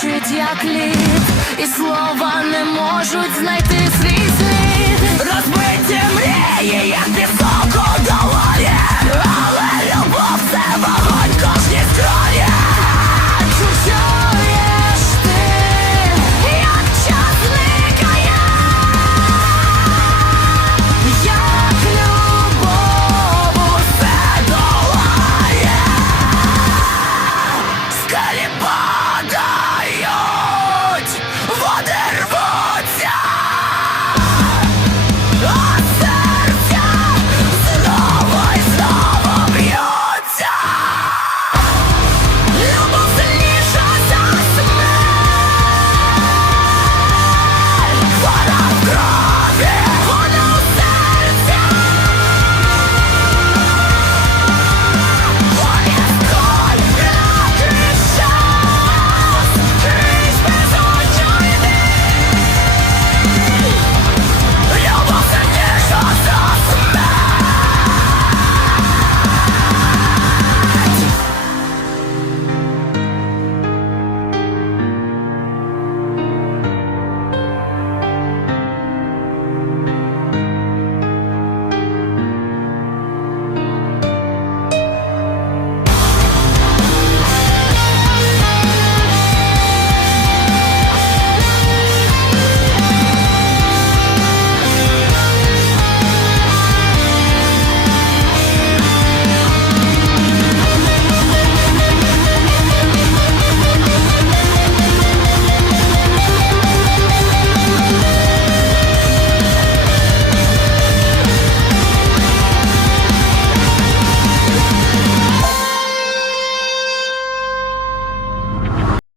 Чуть як лід, і слова не можуть знайти свій слід. Розбиті мрії, як пісок.